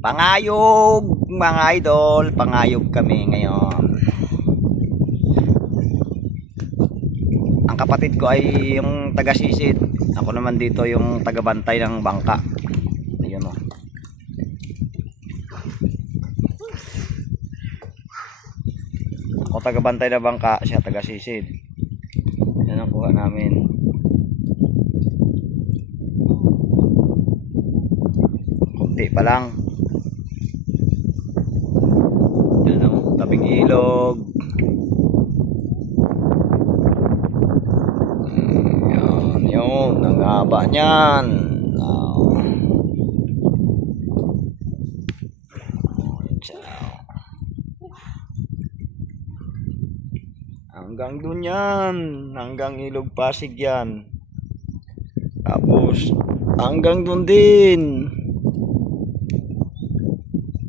Pangayog mga idol, pangayog kami ngayon. Ang kapatid ko ay yung taga-sisid. Ako naman dito yung taga-bantay ng bangka. Ayun o. Ako taga-bantay ng bangka, siya taga-sisid. Yan ang kuha namin. Kunti pa lang. Yan o, tabing ilog. Yun, ang haba niyan. Hanggang dun yan. Hanggang Ilog Pasig yan. Tapos hanggang dun din.